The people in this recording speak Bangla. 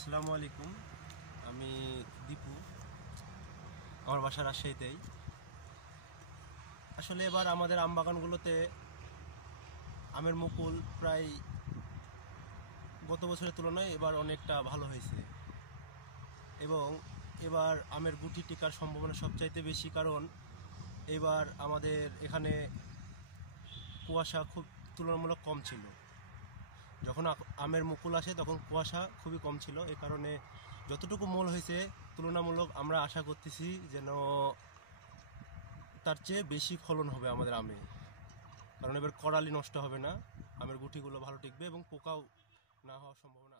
আসসালামু আলাইকুম। আমি দীপু, আমার বাসা রাজশাহীতেই। আসলে এবার আমাদের আম বাগানগুলোতে আমের মুকুল প্রায় গত বছরের তুলনায় এবার অনেকটা ভালো হয়েছে, এবং এবার আমের গুটি টিকার সম্ভাবনা সবচাইতে বেশি, কারণ এবার আমাদের এখানে কুয়াশা খুব তুলনামূলক কম ছিল। যখন আমের মুকুল আসে তখন কুয়াশা খুবই কম ছিল, এ কারণে যতটুকু মোল হয়েছে তুলনামূলক আমরা আশা করতেছি যেন তার চেয়ে বেশি ফলন হবে আমাদের আমে। কারণ এবার করালি নষ্ট হবে না, আমের গুটিগুলো ভালো টিকবে এবং পোকাও না হওয়ার সম্ভাবনা আছে।